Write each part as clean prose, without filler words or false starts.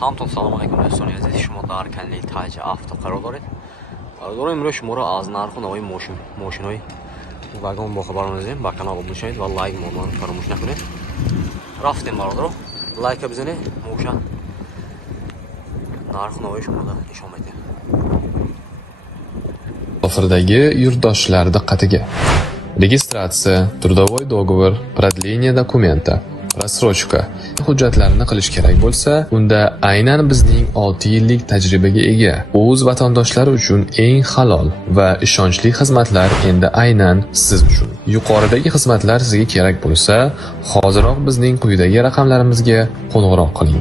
همتون سلام علیکم دوستان عزیز، شما در کانال تاج آفتو قرار دارید. قرار امروز شما را از نرخ نوی ماشین‌های واگن با خبر می‌دیم. با کانال عضو شوید و لایک مورد فراموش نکنید. رفتیم برادر، لایک بزنید. موشن narx navoiy shunda nishon ayting. Ofirdagi yurtdoshlar diqqatiga. Registratsiya, трудовой договор, продление dokumenta, рассрочка hujjatlarini qilish kerak bo'lsa, unda aynan bizning 6 yillik tajribaga ega o'z vatandoshlari uchun eng halol va ishonchli xizmatlar endi aynan siz uchun. Yuqoridagi xizmatlar sizga kerak bo'lsa, hoziroq bizning quyidagi raqamlarimizga qo'ng'iroq qiling.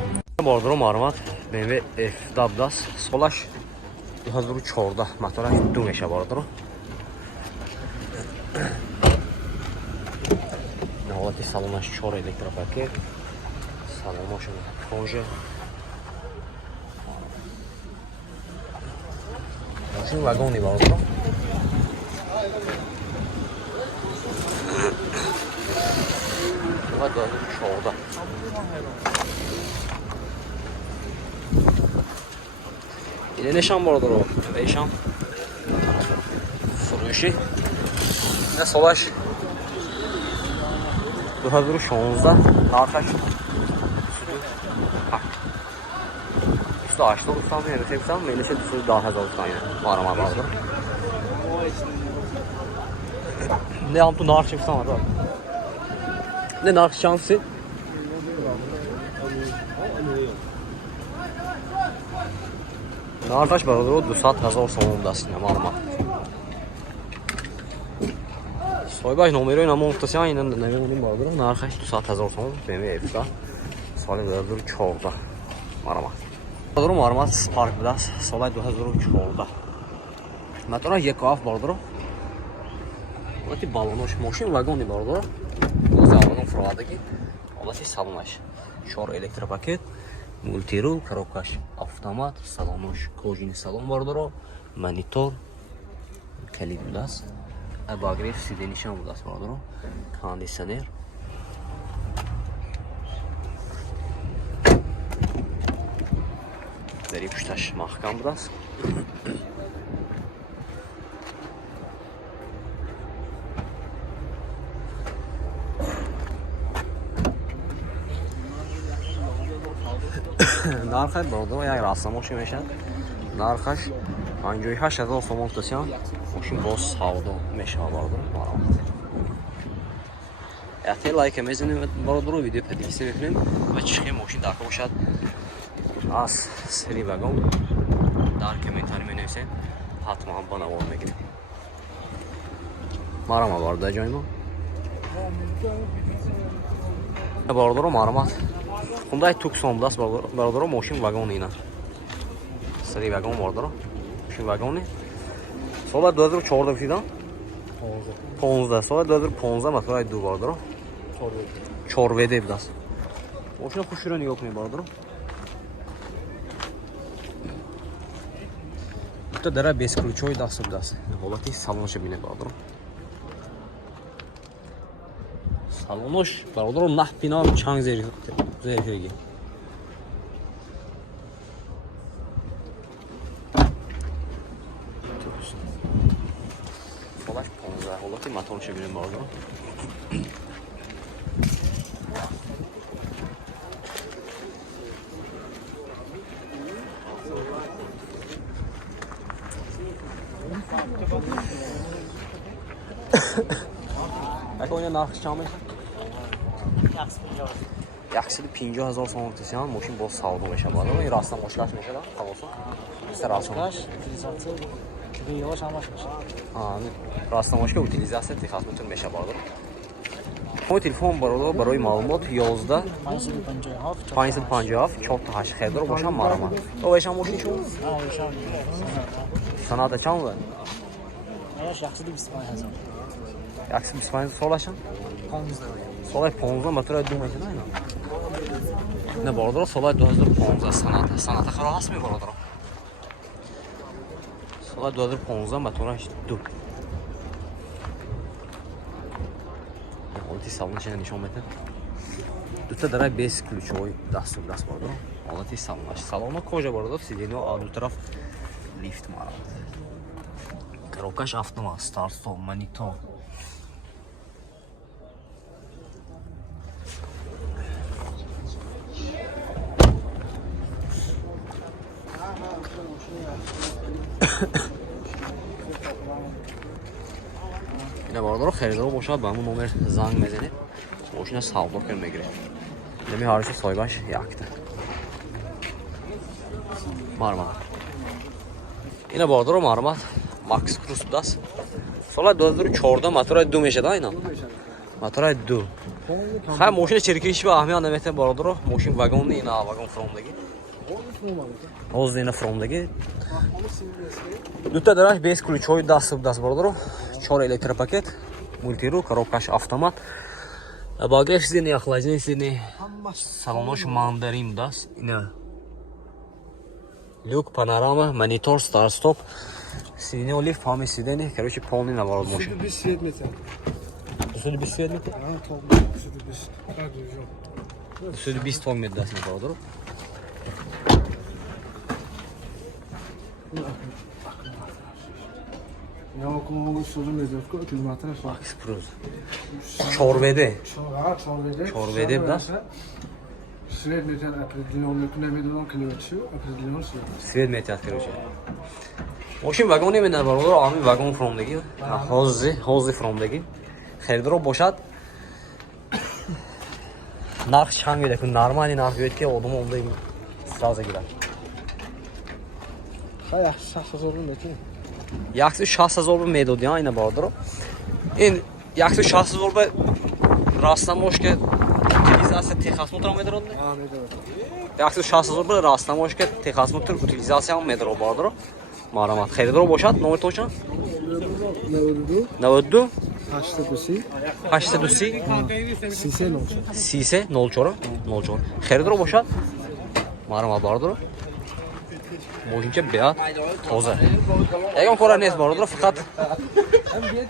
Bordro ma'lumot BMW F-Dabdas Solash 2014 motori dumesha bordro. Navati salonlash 4 elektropaket. Salon mashina koja. Mashina vagoni bordro. Va 2014. Yine nişan vardır o. Nişan. Fırışı. Ne Solaş. 2016'da narkaş. İşte açtı olsam yani tepsem melese düşür daha az olsan yani. Arama vardır. Ne yaptı nar çıksam var. Ne nar şansı. Nartaş baradır o 200,000 so'mdasini ma'lumot. Soybay nomeri o'yna muxtasyan endi nima baradır narxash 200,000 so'm BMW F-da. Soli 2014 ma'lumot. Baradır ma'lumot Spark bidas soli 2014. Motora yekov baradır. Olati balonosh mashin vagoni baradır. Bu zavodun froadagi olati salonlash 4 elektropaket. Multirul, коробкаш автомат, салонош кожаный салон бардоро, монитор, калид будас, обогрев сиденишам будас бардоро, кондиционер. Дери пушташ маҳкам будас. Narxi bordor як расса мошин мешад. Нархаш 58,000 сомон тасян. Мошин боз савдо мешава бordor. Яхте лайк мезанем бordor видео подписка мекунем ва чихи мошин дака бошад. Аз сери вагон дар комментарий менависед. ҳатман ба навор мегирем. Марама борда ҷоймо. Бordor марамат Hyundai Tucson das bardor mashina vagoni ina. Seri vagon bordor. Mashina vagoni. Sola 2014 bişidan. 15. Sola 2015 motor du bordor. 4 VD bidas. Mashina xushro nigoh qiling bordor. Bitta dara без ключой dast bidas. Holati saloncha bine bordor. Salonosh bordor nah bina chang zerhigi. Solash 15 holati motorcha bine bordor. Akonya narxi chami? Yaxshisi 50,000 so'm tesiyan mashina boz savdo meşa bor. Ва rastdan boshlash meşa, xavosa. Staratsiya. Utilizatsiya juda yavash amalga oshadi. Ha, rastdan boshqa utilizatsiya texnik meşa bor. Bu telefon baroy ma'lumot 11 550 4 tash xedor bosham ma'lumot. O besham mashina shu? Ha, o'sha. Sanada changmi? Yosh yaxshida 25,000. Yaxshi 25 solasham? 15. Solay 15 motor dumaydi ayna. Ne bordor solay 2015 sanata qaro hasmi bordor. Solay 2015 motor du. Olti salon nishon metan. Duta dara 5 ключевой даст бordor. حالت سلامش سلام کجا بارد سیدینو آدو طرف لیفت مارد کروکش автомат استارت استاپ مانیتور اینا باردارو خریدارو باشد به همون نمر زنگ میزنید ماشین سودا کن میگیره نمی هارش سایباش یکته مارمات اینا باردارو مارمات ماکس کروس بداست سال 2014 موتور 2 میشه دا اینا موتور 2 خیلی ماشین چرکیش به اهمیت نمیته باردارو ماشین واگن اینا واگن فرومدگی حوز اینا فرومدگی دو تا درش بیس ключовой دست باردارو 4 электропакет мультиру коробкаш автомат багаж сидени охлаждение сидени салонош мандарин даст ина люк панорама монитор старт стоп сидени олив фами сидени короче полный наворот машин 220 свет метр. 220 свет метр? А, толк 220. Как же жёг. 220 тон метр даст наворот. Я около 40 метров километр шла. Макс Круз. Чорведе. Чорведе, да? Свет метр определённый километр определённый свет. Свет метр, короче. ماشین واگن میدن برادر آمی واگن فرومدگی حوزه فرومدگی خریدارو باشد нарх чанд میده که نرمالی нарх بیاد که آدم اونده سازه گیرد خیلی 6,000 метр. 160,000 میداد یا اینا برادر این 160,000 به راستماش که utilizatsiya texasmotor هم میدارد А, метр. 160,000 به راستماش که texasmotor utilizatsiya هم میدارد برادر مارامات خریدارو باشد نمبر توشان 92 830 33 04 خریدارو باشد مارامات باردارو ماشینچه بیاد تازه یکم کار نیست باردارو فقط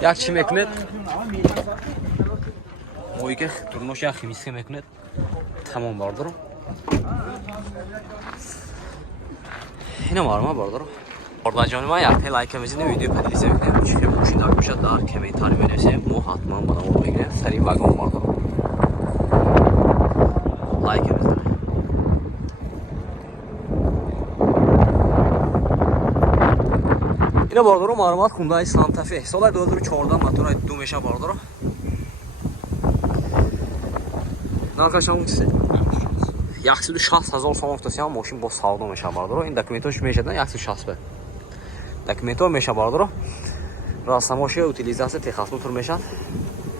یک چی میکنید مویی که تورنوش یا خیمیسکه میکنید تمام باردارو اینا مارامات باردارو Orada ما یک لایک میزنید ویدیو پدیسه میکنیم چه ماشین دار باشد در کامنتاری بنویسید مو حتما بنام میگیریم سری واگن باردارو لایک میزنید اینا باردارو معلومات خوندای سانتا-فی سال 2014 موتور 2 میشه باردارو ناکاشم چیه 160,000 сомон тосям ماشین با سودا میشه باردارو این دکومنتش میشه نه 160 دکومنتور میشه باردارو راستماش утилизация техасмотор میشه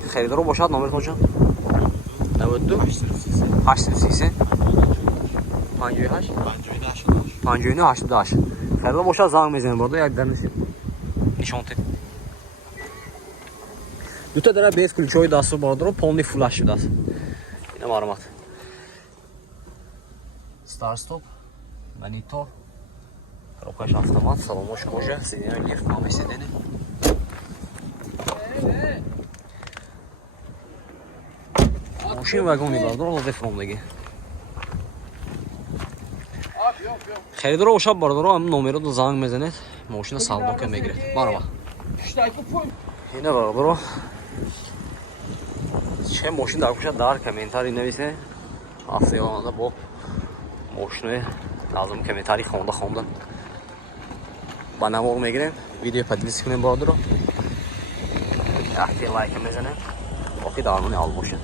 خریدارو باشد نمبرتون چند 92 833 58 59 88 خریدارو باشد زنگ میزنید باردارو یک درنش نشان تip دو تا داره بیس ключовой دست باردارو полный флаш شده است اینا معلومات старт стоп монитор коробкаш автомат салонош кожа сиденье лифт маме сиденье ماشین واگن باردارو حوزه فرومدگی خریدارو باشد باردارو هم نمره رو زنگ میزنید ماشین سودا کن میگیرید مرحبا اینا باردارو چه ماشین در باشد در کامنتاری نویسه افسیانه با ماشین لازم کامنتاری خوندن با نمور میگیریم ویدیو پدیدیس کنیم باردارو یک لایک میزنیم باقی درمانی حال باشد